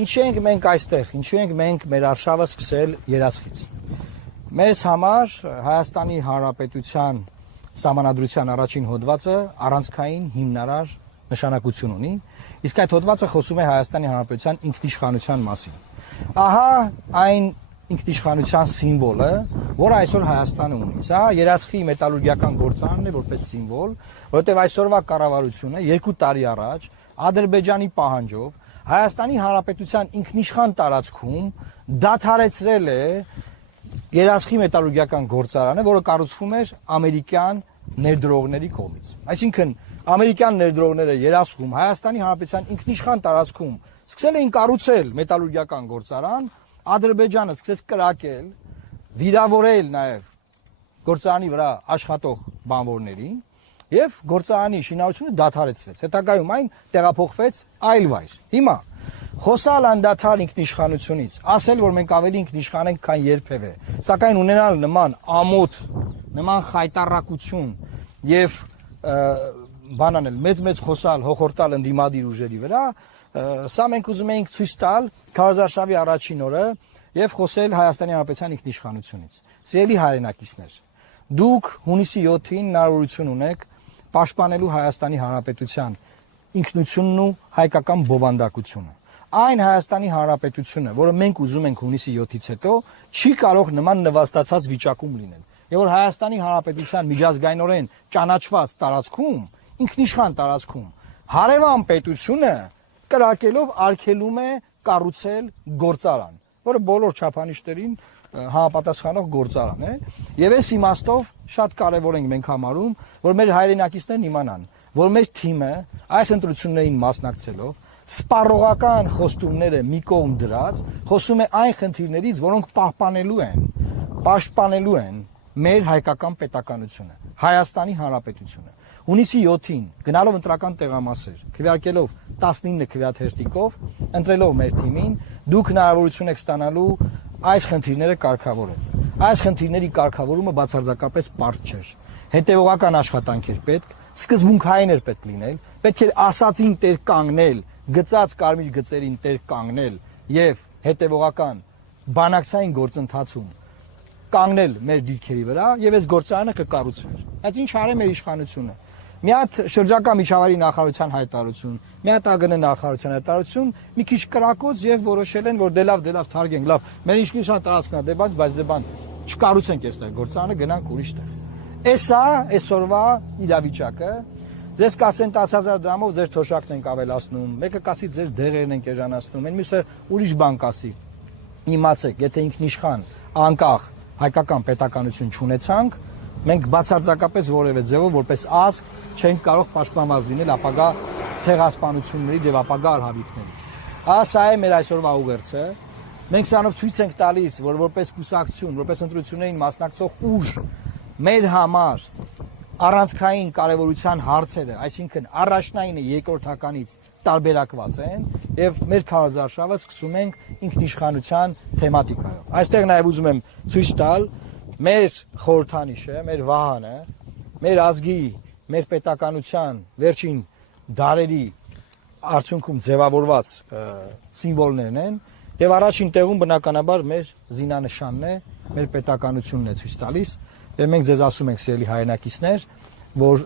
Ինչու ենք մենք այստեղ, ինչու ենք մենք մեր արշավը սկսել երասխից։ Մեզ համար Հայաստանի Հանրապետության Սահմանադրության առաջին հոդվածը առանցքային հիմնարար նշանակություն ունի, իսկ այդ հոդվածը խոսում է Հայաստանի Հանրապետության ինքնիշխանության մասին։ Ահա այն ինքնիշխանության սիմվոլը, որը այսօր Հայաստանը ունի։ Սա երասխի մետալուրգիական գործարանն է որպես սիմվոլ, որովհետև այսօրվա կառավարությունը 2 տարի առաջ Ադրբեջանի պահանջով Հայաստանի Հանրապետության ինքնիշխան տարածքում դադարեցրել է երասխի մետալուրգիական գործարանը, որը կառուցվում էր ամերիկյան ներդրողների կողմից։ Այսինքն ամերիկյան ներդրողները երասխում Հայաստանի Հանրապետության ինքնիշխան տարածքում սկսել էին կառուցել մետալուրգիական գործարան, Ադրբեջանը սկսեց կրակել, վիրավորել նաև գործարանի վրա աշխատող բանվորներին եւ գործարանի շինարարությունը դադարեցվեց։ Հետագայում այն տեղափոխվեց այլ վայր։ Հիմա խոսալ անդադար ինքնիշխանությունից, ասել, որ մենք ավելի ինքնիշխան ենք, քան երբևէ, սակայն ունենալ նման ամոթ, նման խայտառակություն եւ բան անել, մեծ խոսալ, հոխորտալ ընդդիմադիր ուժերի վրա, սա մենք ուզում էինք ցույց տալ քարոզարշավի առաջին օրը եւ խոսել Հայաստանի Հանրապետության ինքնիշխանությունից։ Սիրելի հայրենակիցներ, դուք հունիսի 7-ին հնարավորություն ունեք պաշտպանելու Հայաստանի Հանրապետության ինքնությունն ու հայկական բովանդակությունը։ Այն Հայաստանի Հանրապետությունը, որը մենք ուզում ենք հունիսի 7-ից հետո, չի կարող նման նվաստացած վիճակում լինել։ Եվ որ Հայաստանի Հանրապետության միջազգայինորեն ճանաչված տարածքում, ինքնիշխան տարածքում, հարևան պետությունը կրակելով արգելում է կառուցել գործարան, որը բոլոր չափանիշներին համապատասխանող գործարան է, եւ այս իմաստով շատ կարեւոր ենք մենք համարում, որ մեր հայրենակիցներն իմանան, որ մեր թիմը այս ընտրություններին մասնակցելով սպառողական խոստումները մի կողմ դրած, խոսում է այն խնդիրներից, որոնք պաշտպանելու են մեր հայկական պետականությունը, Հայաստանի Հանրապետությունը։ Հունիսի 7-ին գնալով ընտրական տեղամասեր, քվեարկելով 19 քվեաթերթիկով, ընտրելով մեր թիմին, դուք հնարավորություն եք ստանալու այս խնդիրները կարգավորել։ Այս խնդիրների կարգավորումը բացարձակապես պարզ չէր։ Հետևողական աշխատանք էր պետք, սկզբունքային էր պետք լինել, պետք էր ասածին տեր կանգնել, գծած կարմիր գծերին տեր կանգնել եւ հետևողական բանակցային գործընթացում կանգնել մեր դիրքերի վրա եւ այս գործարանը կկառուցվեր։ Այդ ինչ արե մեր իշխանությունը։ Մի հատ շրջակա միջավայրի նախարարության հայտարարություն, մի հատ ԱԳՆ նախարարության հայտարարություն, մի քիչ կրակոց եւ որոշել են, որ դե լավ թարգենք, լավ։ Մեր ինքնիշխան տարածքն է, բայց դե բան չկառուցենք այստեղ գործարանը, գնանք ուրիշ տեղ։ Էսա այսօրվա իրավիճակը, ձեզ կասեն 10,000 դրամով ձեր թոշակն ենք ավելացնում, մեկը կասի ձեր դեղերն ենք էժանացնում, այն մյուսը ուրիշ բան կասի։ Իմացեք, եթե ինքնիշխան, անկախ հայկական պետականություն չունեցանք, մենք բացարձակապես որևէ ձևով որպես ազգ չենք կարող պաշտպանված լինել ապագա ցեղասպանություններից եւ ապագա արհավիրքներից։ Սա է մեր այսօրվա ուղերձը։ Մենք սրանով ցույց ենք տալիս, որ որպես կուսակցություն, որպես ընտրություններին մասնակցող ուժ մեր համար առանցքային կարևորության հարցերը, այսինքն առաջնայինը երկրորդականից տարբերակված են եւ մեր քարոզարշավը սկսում ենք ինքնիշխանության թեմատիկայով։ Այստեղ նաեւ ուզում եմ ցույց տալ մեր խորհրդանիշը, մեր վահանը, մեր ազգի, մեր պետականության վերջին դարերի արդյունքում ձևավորված սիմվոլներն են եւ առաջին տեղում բնականաբար մեր զինանշանն է, մեր պետականությունն է ցույց տալիս եւ մենք ձեզ ասում ենք սիրելի հայրենակիցներ, որ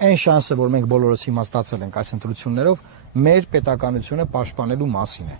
այն շանսը, որ մենք բոլորս իմաստացել ենք այս ընտրություններով, մեր պետականությունը պաշտպանելու մասին է։